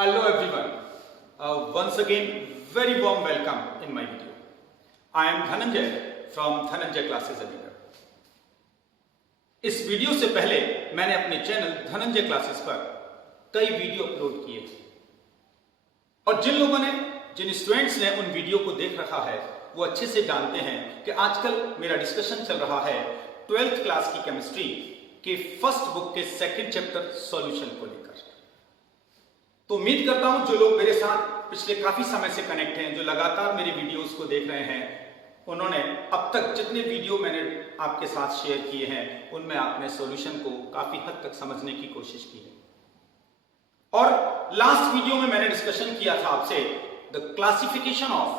Hello everyone. Once again, very warm welcome in my video. I am Dhananjay from Dhananjay Classes Aligarh. इस video से पहले मैंने अपने channel Dhananjay classes पर कई वीडियो अपलोड किए थे और जिन स्टूडेंट्स ने उन वीडियो को देख रखा है वो अच्छे से जानते हैं कि आजकल मेरा डिस्कशन चल रहा है 12th क्लास की केमिस्ट्री के फर्स्ट बुक के सेकंड चैप्टर सॉल्यूशन को लेकर। तो उम्मीद करता हूं जो लोग मेरे साथ पिछले काफी समय से कनेक्ट हैं, जो लगातार मेरी वीडियोस को देख रहे हैं, उन्होंने अब तक जितने वीडियो मैंने आपके साथ शेयर किए हैं उनमें आपने सॉल्यूशन को काफी हद तक समझने की कोशिश की है। और लास्ट वीडियो में मैंने डिस्कशन किया था आपसे the classification of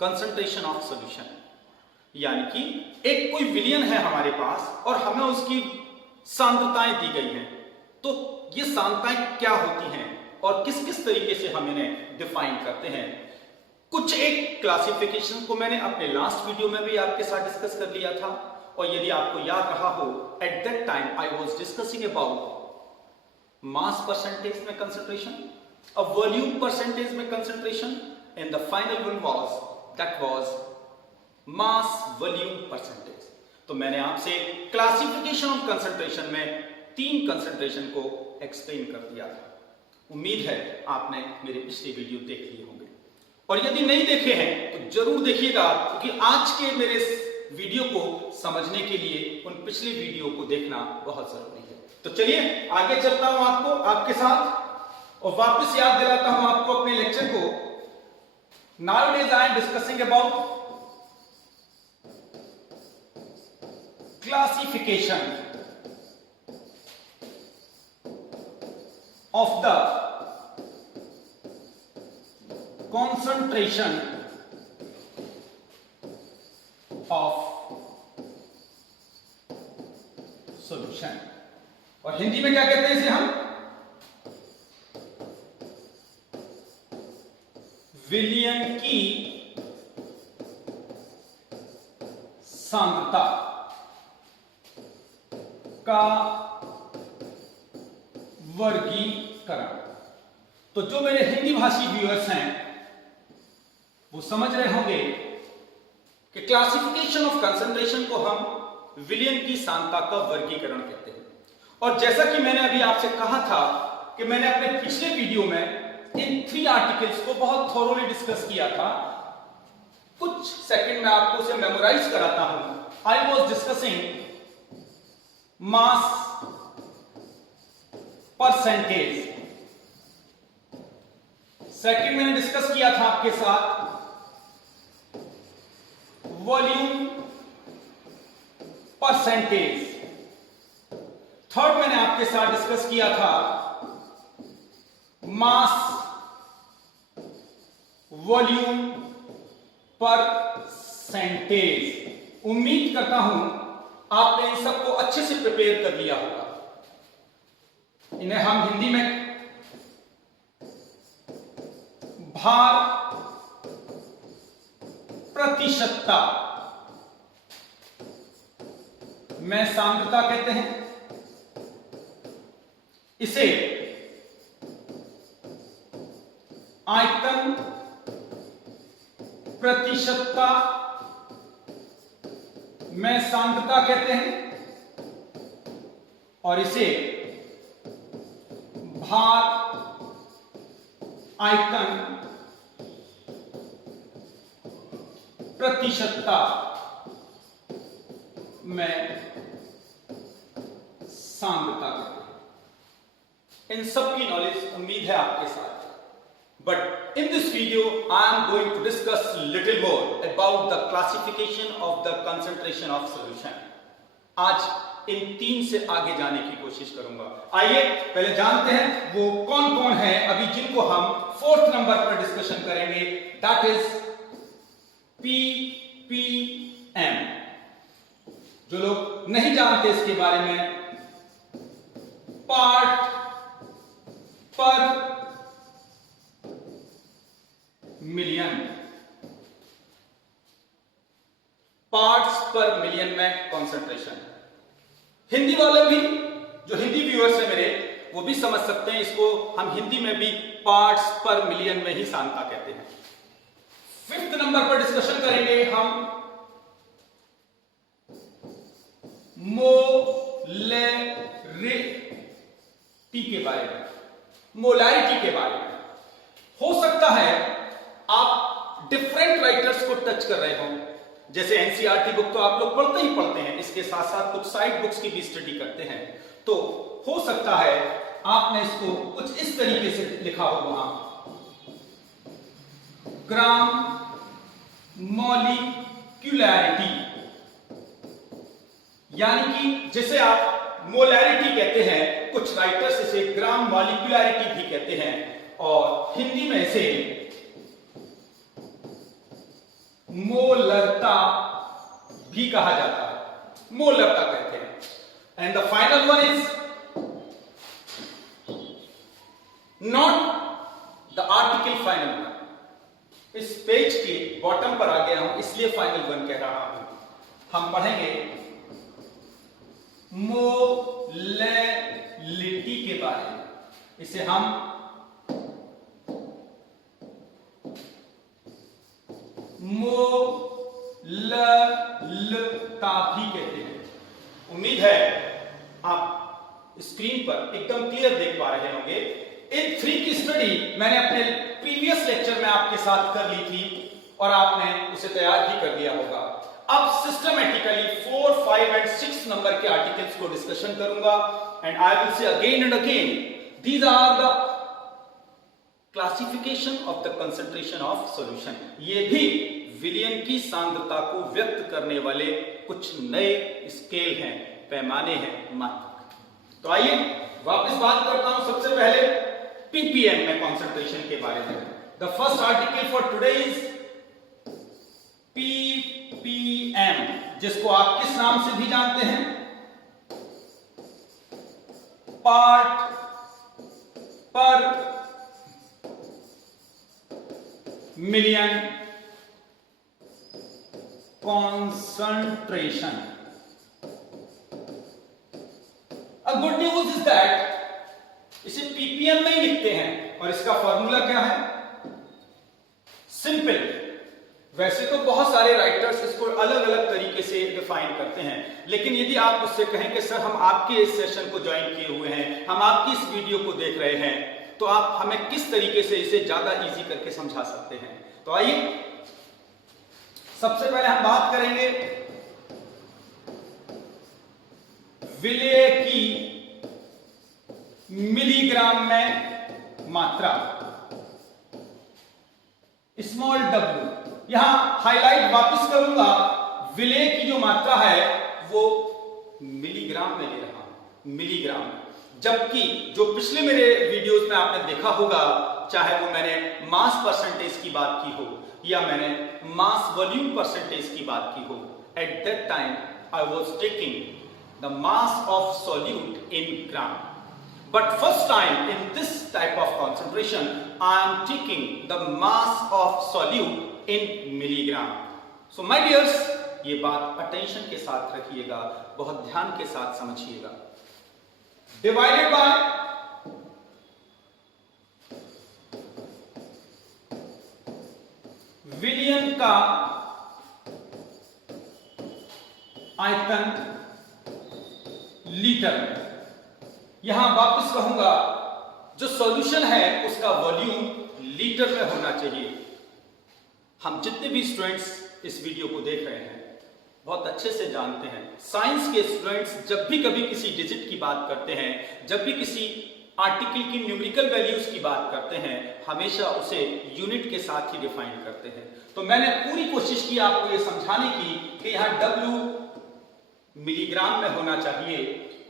concentration of solution, यानी कि एक कोई विलयन है हमारे पास और हमें उसकी सांद्रताएं दी गई हैं, तो ये सांद्रताएं क्या होती हैं और किस किस तरीके से हम इन्हें डिफाइन करते हैं। कुछ एक क्लासिफिकेशन को मैंने अपने लास्ट वीडियो में भी आपके साथ डिस्कस कर लिया था और यदि आपको याद रहा हो, at that time I was discussing about mass percentage में कंसंट्रेशन और वॉल्यूम परसेंटेज में concentration and the final one was mass volume percentage. तो मैंने आपसे क्लासिफिकेशन ऑफ कंसंट्रेशन में 3 कंसंट्रेशन को एक्सप्लेन कर दिया था। उम्मीद है आपने मेरे पिछले वीडियो देख लिए होंगे और यदि नहीं देखे हैं तो जरूर देखिएगा, क्योंकि आज के मेरे वीडियो को समझने के लिए उन पिछले वीडियो को देखना बहुत जरूरी है। तो चलिए आगे चलता हूं आपके साथ और वापस याद दिलाता हूं आपको अपने लेक्चर को। Nowadays I am discussing about classification of the concentration of solution। और हिंदी में क्या कहते हैं इसे हम? विलयन की सांद्रता का वर्गीकरण। तो जो मेरे हिंदी भाषी व्यूअर्स हैं वो समझ रहे होंगे कि क्लासिफिकेशन ऑफ कंसंट्रेशन को हम विलयन की सांद्रता का वर्गीकरण कहते हैं। और जैसा कि मैंने अभी आपसे कहा था कि मैंने अपने पिछले वीडियो में इन 3 आर्टिकल्स को बहुत थोरोली डिस्कस किया था। कुछ सेकंड में आपको उसे मेमोराइज कराता हूं। I was discussing mass percentage, second मैंने डिस्कस किया था आपके साथ वॉल्यूम परसेंटेज, थर्ड मैंने आपके साथ डिस्कस किया था मास वॉल्यूम परसेंटेज। उम्मीद करता हूं आपने इन सबको अच्छे से प्रिपेयर कर लिया होगा। इन्हें हम हिंदी में भार प्रतिशतता में सांद्रता कहते हैं। इसे आयतन प्रतिशतता में सांद्रता कहते हैं और इसे भार आयतन प्रतिशतता में सांद्रता। इन सब की नॉलेज उम्मीद है आपके साथ। But in this video I am going to discuss little more about the classification of the concentration of solution. आज इन 3 से आगे जाने की कोशिश करूंगा। आइए पहले जानते हैं वो कौन कौन है अभी जिनको हम 4th नंबर पर डिस्कशन करेंगे, दैट इज पीपीएम। जो लोग नहीं जानते इसके बारे में, पार्ट पर मिलियन, पार्ट्स पर मिलियन में कंसंट्रेशन। हिंदी वाले भी, जो हिंदी व्यूअर्स हैं मेरे, वो भी समझ सकते हैं इसको। हम हिंदी में भी पार्ट्स पर मिलियन में ही सांद्रता कहते हैं। 5th नंबर पर डिस्कशन करेंगे हम मोलैरिटी के बारे में। मोलैरिटी के बारे में हो सकता है आप डिफरेंट राइटर्स को टच कर रहे हो, जैसे एनसीईआरटी बुक तो आप लोग पढ़ते ही पढ़ते हैं, इसके साथ साथ कुछ साइड बुक्स की भी स्टडी करते हैं। तो हो सकता है आपने इसको कुछ इस तरीके से लिखा हो वहां, ग्राम मॉलिक्यूलैरिटी, यानी कि जिसे आप मोलैरिटी कहते हैं, कुछ राइटर्स इसे ग्राम मॉलिक्यूलैरिटी भी कहते हैं, और हिंदी में इसे मोलरता भी कहा जाता है, मोलरता कहते हैं। And the final one is not the article final one. इस पेज के बॉटम पर आ गया हूं, इसलिए फाइनल वन कह रहा हूं। हम पढ़ेंगे मोलैलिटी के बारे में, इसे हम मोललता भी कहते हैं। उम्मीद है आप स्क्रीन पर एकदम क्लियर देख पा रहे होंगे। इन 3 की स्टडी मैंने अपने प्रीवियस लेक्चर में आपके साथ कर ली थी और आपने उसे तैयार भी कर लिया होगा। अब सिस्टमैटिकली 4, 5 एंड 6 नंबर के आर्टिकल्स को डिस्कशन करूंगा, and I will say again and again these are the classification of the concentration of solution. ये भी विलियन की सांद्रता को व्यक्त करने वाले कुछ नए स्केल हैं, पैमाने हैं, मात्रक। तो आइए वापस बात करता हूं सबसे पहले पीपीएम में कंसंट्रेशन के बारे में। The first article for today is ppm, जिसको आप किस नाम से भी जानते हैं, पार्ट पर million concentration. A good news is that इसे ppm में ही लिखते हैं, और इसका फॉर्मूला क्या है? सिंपल। वैसे तो बहुत सारे राइटर्स इसको अलग अलग तरीके से डिफाइन करते हैं, लेकिन यदि आप मुझसे कहें कि सर हम आपके इस सेशन को ज्वाइन किए हुए हैं, हम आपकी इस वीडियो को देख रहे हैं, तो आप हमें किस तरीके से इसे ज्यादा इजी करके समझा सकते हैं? तो आइए सबसे पहले हम बात करेंगे विलेय की मिलीग्राम में मात्रा, स्मॉल w। यहां हाईलाइट वापस करूंगा, विलेय की जो मात्रा है वो मिलीग्राम में ले रहा हूं, मिलीग्राम। जबकि जो पिछले मेरे वीडियोस में आपने देखा होगा, चाहे वो मैंने मास परसेंटेज की बात की हो या मैंने मास वॉल्यूम परसेंटेज की बात की हो, at that time I was taking the mass of solute in gram, but first time in this type of concentration I am taking the mass of solute in milligram. So my dears, ये बात attention के साथ रखिएगा, बहुत ध्यान के साथ समझिएगा। डिवाइडेड बाय विलियन का आयतन लीटर में। यहां वापस कहूंगा, जो सॉल्यूशन है उसका वॉल्यूम लीटर में होना चाहिए। हम जितने भी स्टूडेंट्स इस वीडियो को देख रहे हैं बहुत अच्छे से जानते हैं, साइंस के स्टूडेंट्स जब भी कभी किसी डिजिट की बात करते हैं, जब भी किसी आर्टिकल की न्यूमेरिकल वैल्यूज की बात करते हैं, हमेशा उसे यूनिट के साथ ही डिफाइन करते हैं। तो मैंने पूरी कोशिश की आपको यह समझाने की कि यहां W मिलीग्राम में होना चाहिए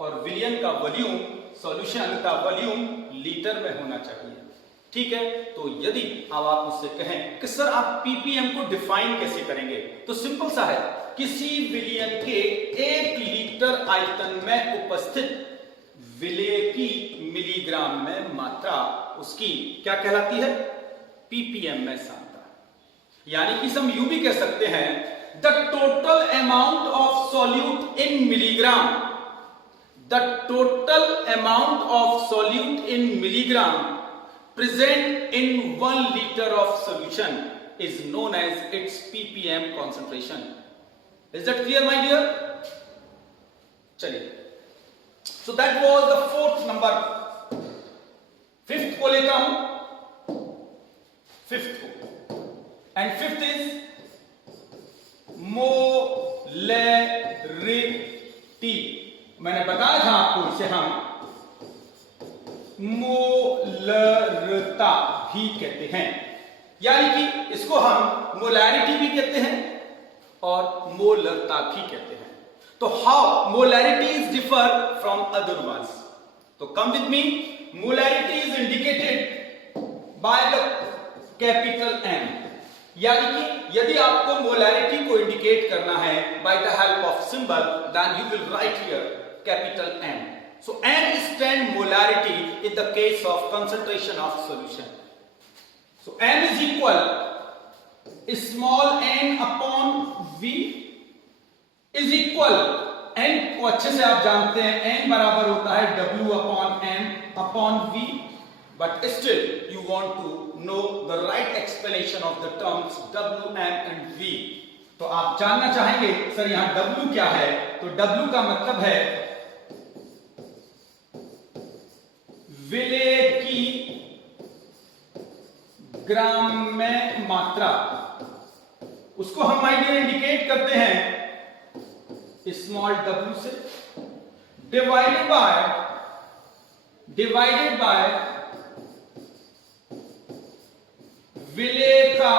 और विलियन का वॉल्यूम, सॉल्यूशन का वॉल्यूम लीटर में होना चाहिए। ठीक है, तो यदि अब आप मुझसे कहें कि सर आप पीपीएम को डिफाइन कैसे करेंगे, तो सिंपल सा है, किसी विलियन के 1 लीटर आयतन में उपस्थित विलेय की मिलीग्राम में मात्रा, उसकी क्या कहलाती है? पीपीएम में सांद्रता। यानी कि हम यूं भी कह सकते हैं, the total amount of solute in milligram, the total amount of solute in milligram present in 1 liter of solution is known as its ppm concentration. Is that clear, my dear? चलिए, so that was the 4th number. 5th को लेता हूं, 5th को, and 5th is molarity. मैंने बताया था आपको, इसे हम मोलरता भी कहते हैं, यानी कि इसको हम मोलैरिटी भी कहते हैं और मोलरता भी कहते हैं. तो how molarities differ from other words? तो come with me. Molarity is indicated by the capital M, यानी कि यदि आपको मोलैरिटी को इंडिकेट करना है by the help of symbol, then you will write here capital M. So M stands molarity in the case of concentration of solution. So M is equal small n upon V is equal, n को अच्छे से आप जानते हैं, n बराबर होता है W upon M upon V, but still you want to know the right explanation of the terms W, M and V. तो आप जानना चाहेंगे सर यहाँ W क्या है? तो W का मतलब है विलेय की ग्राम में मात्रा. उसको हम माय डियर इंडिकेट करते हैं स्मॉल w से, डिवाइडेड बाय विलेय का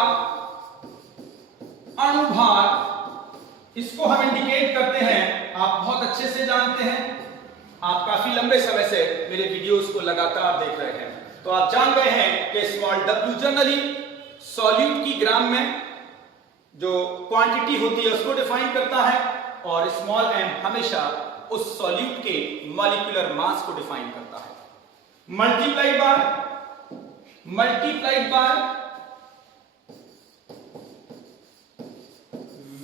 अणुभार. इसको हम इंडिकेट करते हैं, आप बहुत अच्छे से जानते हैं, आप काफी लंबे समय से मेरे वीडियोस को लगातार देख रहे हैं, तो आप जान गए हैं कि स्मॉल w जनरली सॉल्यूट की ग्राम में जो क्वांटिटी होती है उसको डिफाइन करता है, और स्मॉल m हमेशा उस सॉल्यूट के मॉलिक्यूलर मास को डिफाइन करता है. मल्टीप्लाइड बाय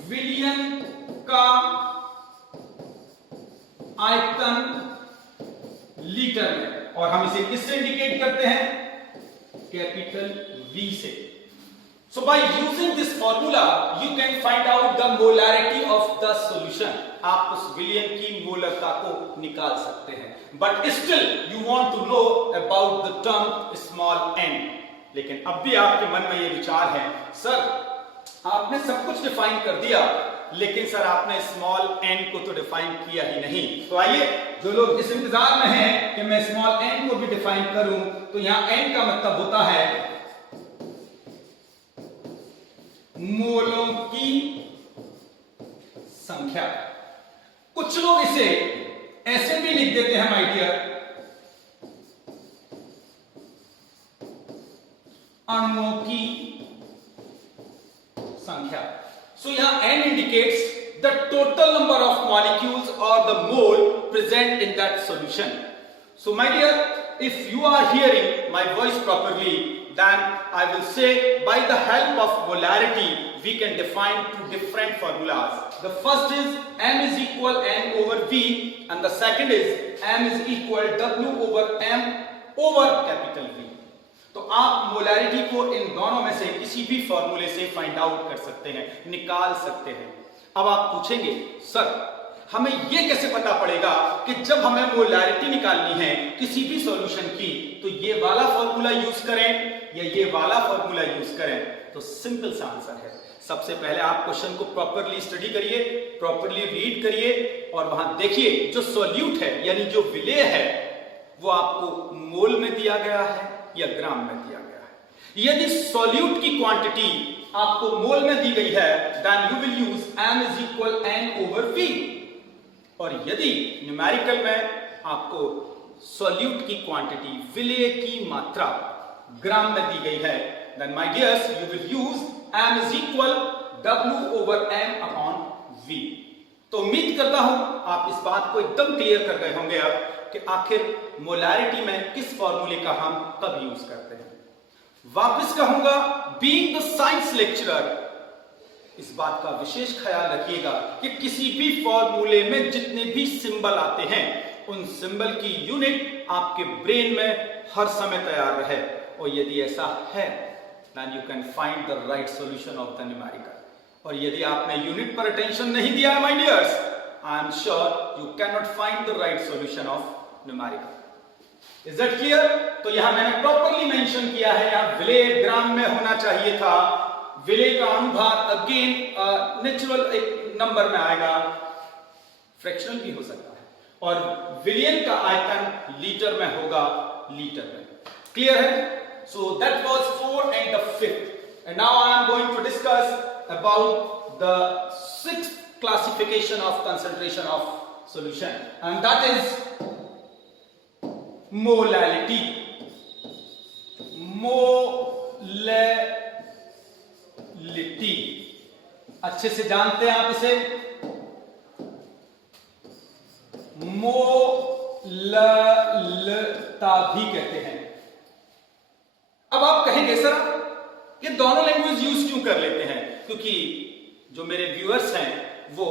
विलियन का आयतन लीटर में, और हम इसे किससे इंडिकेट करते हैं? कैपिटल V से. So by using this formula you can find out the molarity of the solution. आप उस विलियन की मोलरता को निकाल सकते हैं, but still you want to know about the term small n. लेकिन अब भी आपके मन में ये विचार है, सर आपने सब कुछ डिफाइन कर दिया, लेकिन सर आपने स्मॉल n को तो डिफाइन किया ही नहीं. तो आइए, जो लोग इस इंतजार में हैं कि मैं स्मॉल n को भी डिफाइन करूं, तो यहां n का मतलब होता है मोलों की संख्या. कुछ लोग इसे ऐसे भी लिख देते हैं माय डियर, अणुओं की संख्या. So यहाँ n indicates the total number of molecules or the mole present in that solution. So my dear, if you are hearing my voice properly, then I will say by the help of molarity we can define two different formulas. The first is m is equal n over v, and the second is m is equal w over m over capital V. तो आप molarity को इन दोनों में से किसी भी फॉर्मूले से फाइंड आउट कर सकते हैं, निकाल सकते हैं. अब आप पूछेंगे, सर हमें यह कैसे पता पड़ेगा कि जब हमें मोलैरिटी निकालनी है किसी भी सॉल्यूशन की, तो ये वाला फॉर्मूला यूज करें या ये वाला फॉर्मूला यूज करें? तो सिंपल सा आंसर है, सबसे पहले आप क्वेश्चन को प्रॉपरली स्टडी करिए, प्रॉपरली रीड करिए, और वहां देखिए जो सॉल्यूट है यानी जो विलेय है वो आपको मोल में दिया गया है या ग्राम में दिया गया है. यदि सॉल्यूट की क्वांटिटी आपको मोल में दी गई है, then you will use m is equal n over v. और यदि न्यूमेरिकल में आपको सॉल्यूट की क्वांटिटी, विलेय की मात्रा ग्राम में दी गई है, then my dears you will use m is equal w over m upon v. तो उम्मीद करता हूं आप इस बात को एकदम क्लियर कर गए होंगे अब कि आखिर मोलैरिटी में किस फॉर्मूले का हम कब यूज करते हैं. वापस कहूंगा, बीइंग द साइंस लेक्चरर, इस बात का विशेष ख्याल रखिएगा कि किसी भी फॉर्मूले में जितने भी सिंबल आते हैं उन सिंबल की यूनिट आपके ब्रेन में हर समय तैयार रहे. और यदि ऐसा है then you can find the right solution of the numerical. और यदि आपने यूनिट पर अटेंशन नहीं दिया है my dears, I am sure you cannot find the right solution of numerical. Is that clear? तो यहां मैंने प्रॉपरली मेंशन किया है, यहां विले ग्राम में होना चाहिए था। विले का अनुभाग अगेन नेचुरल एक नंबर में आएगा, फ्रैक्शनल भी हो सकता है, और विलियन का आयतन लीटर में होगा, लीटर में। क्लियर है? So that was 4 and the 5th, and now I am going to discuss about the 6th classification of concentration of solution, and that is molality. Molality अच्छे से जानते हैं आप इसे, मोललता भी कहते हैं। अब आप कहेंगे सर ये दोनों लैंग्वेज यूज क्यों कर लेते हैं? क्योंकि जो मेरे व्यूअर्स हैं वो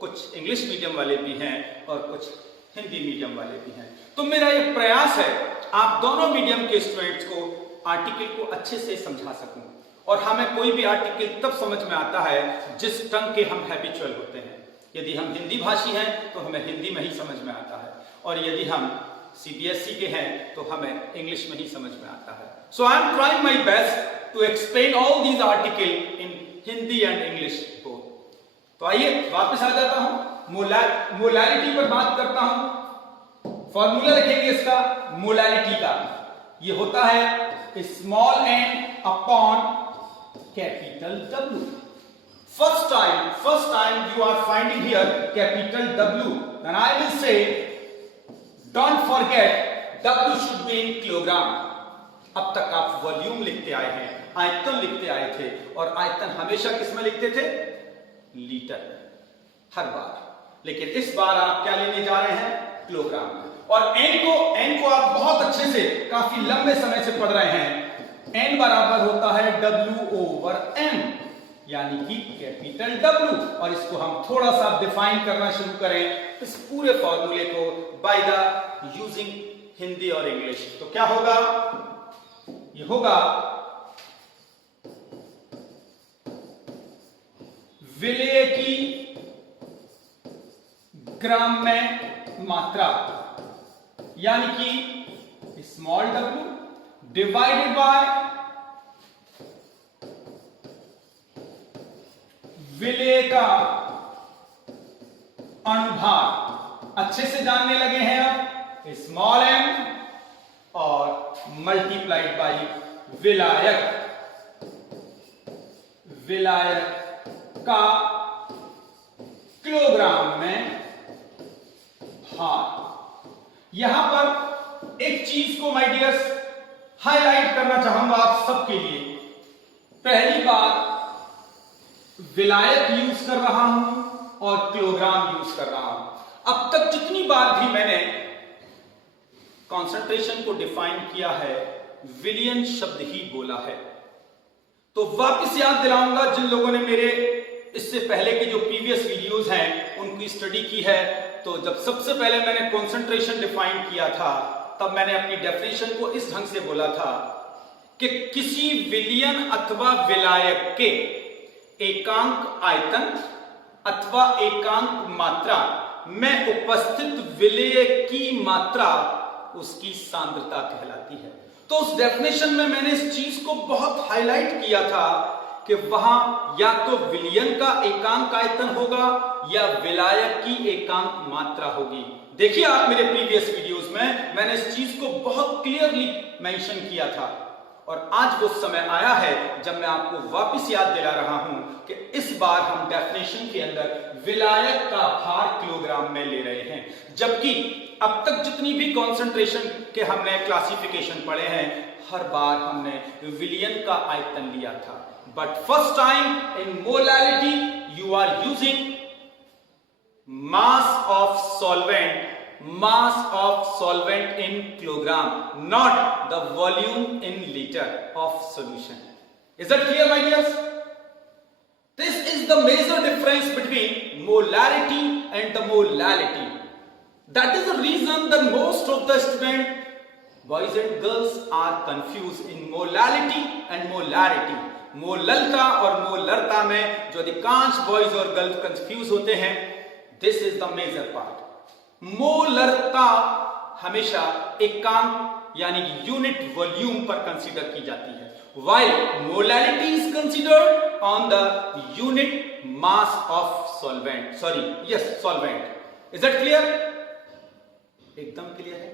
कुछ इंग्लिश मीडियम वाले भी हैं और कुछ हिंदी मीडियम वाले भी हैं। तो मेरा ये प्रयास है आप दोनों मीडियम के स्टूडेंट्स को आर्टिकल को अच्छे से समझा सकूं, और हमें कोई भी आर्टिकल तब समझ में आता है जिस टंग के हम हैबिचुअल होते हैं। यदि हम हिंदी भाषी हैं तो हमें हिंदी में ही समझ में आता है, और यदि हम CBSE के हैं तो हमें इंग्लिश में ही समझ में आता है। So I am trying my best to explain all these articles in Hindi and English both. तो आइए वापस आ जाता हूं, मोलालिटी पर बात करता हूं। फॉर्मूला लिखेंगे इसका मोलालिटी का, ये होता है small n upon capital W। First time you are finding here capital W, then I will say don't forget W should be in kilogram। अब तक आप वॉल्यूम लिखते आए हैं, आयतन लिखते आए थे, और आयतन हमेशा किस में लिखते थे? लीटर हर बार। लेकिन इस बार आप क्या लेने जा रहे हैं? किलोग्राम। और n को आप बहुत अच्छे से काफी लंबे समय से पढ़ रहे हैं। n बराबर होता है W/m, यानी कि कैपिटल W। और इसको हम थोड़ा सा डिफाइन करना शुरू करें इस पूरे फॉर्मूले को बाय द यूजिंग हिंदी और इंग्लिश, तो क्या होगा? ये होगा विलेय की ग्राम में मात्रा, यानी कि स्मॉल w डिवाइडेड बाय विलेय का अनुभाग। अच्छे से जानने लगे हैं अब, स्मॉल m और मल्टीप्लाइड बाई विलायक, विलायक का किलोग्राम में भार। यहां पर एक चीज को माय डियर्स हाईलाइट करना चाहूंगा आप सबके लिए। पहली बात, विलायक यूज कर रहा हूं और किलोग्राम यूज कर रहा हूं। अब तक जितनी बार भी मैंने कंसंट्रेशन को डिफाइन किया है, विलियन शब्द ही बोला है। तो वापस याद दिलाऊंगा जिन लोगों ने मेरे इससे पहले के जो प्रीवियस वीडियोस हैं उनकी स्टडी की है, तो जब सबसे पहले मैंने कंसंट्रेशन डिफाइन किया था तब मैंने अपनी डेफिनेशन को इस ढंग से बोला था कि किसी विलियन अथवा विलायक के एकांक आयतन अथवा एकांक मात्रा में उपस्थित विलेय की मात्रा उसकी सांद्रता कहलाती है। तो उस डेफिनेशन में मैंने इस चीज को बहुत हाईलाइट किया था कि वहां या तो विलियन का एकांक आयतन होगा या विलायक की एकांक मात्रा होगी। देखिए आप मेरे प्रीवियस वीडियोस में मैंने इस चीज को बहुत क्लियरली मेंशन किया था, और आज वो समय आया है जब मैं आपको वापस याद दिला रहा हूं कि इस बार हम डेफिनेशन के अंदर विलायक का भार किलोग्राम में ले रहे हैं, जबकि अब तक जितनी भी कंसंट्रेशन के हमने क्लासिफिकेशन पढ़े हैं हर बार हमने विलियन का आयतन लिया था। But first time in molality you are using mass of solvent in kilogram, not the volume in liter of solution. Is that clear, my dears? This is the major difference between molarity and the molality. That is the reason that most of the students boys and girls are confuse in molality and molarity. मोललता और मोलरता में जो अधिकांश boys और girls confuse होते हैं, this is the major part. मोलरता हमेशा एकांक यानी यूनिट वॉल्यूम पर कंसीडर की जाती है, while molality is considered on the unit mass of solvent, solvent। is that clear? एकदम क्लियर है।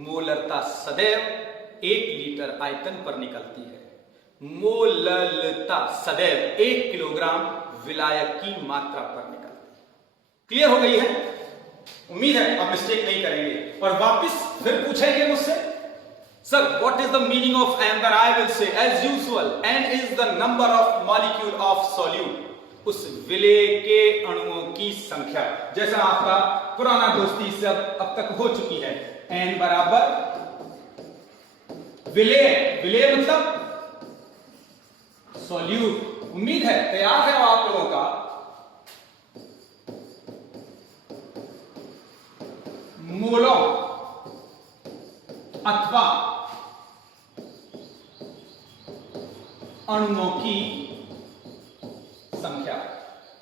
मोलरता सदैव 1 लीटर आयतन पर निकलती है, मोललता सदैव 1 किलोग्राम विलायक की मात्रा पर निकलती है। क्लियर हो गई है? उम्मीद है आप मिस्टेक नहीं करेंगे और वापस फिर पूछेंगे मुझसे, Sir, what is the meaning of N? Then I will say, as usual, N is the number of molecule of solute। उस विलेय के अणुओं की संख्या, जैसा आपका पुराना दोस्ती से अब तक हो चुकी है। N बराबर विलेय, विलेय मतलब solute। उम्मीद है तैयार है आप लोगों का। मोलों अथवा अणुओं की संख्या।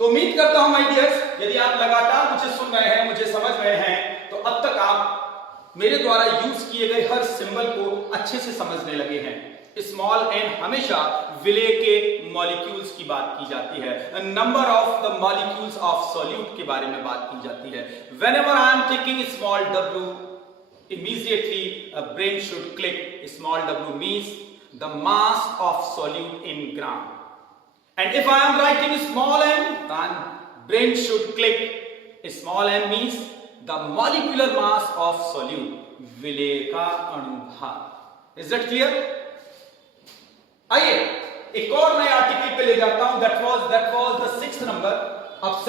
तो उम्मीद करता हूं माय डियर्स, यदि आप लगातार मुझे सुन रहे हैं, मुझे समझ रहे हैं, तो अब तक आप मेरे द्वारा यूज किए गए हर सिंबल को अच्छे से समझने लगे हैं। स्मॉल एन हमेशा विलेय के मॉलिक्यूल्स की बात की जाती है, number of the molecules of solute के बारे में बात की जाती है। Whenever I am taking small w, immediately a brain should click। small w means the mass of solute in gram, and if I am writing small m, then brain should click small m means the molecular mass of solute, विलेय का अणुभार। Is that clear? आइए एक और नए article पे ले जाता हूं, that was the 6th number। अब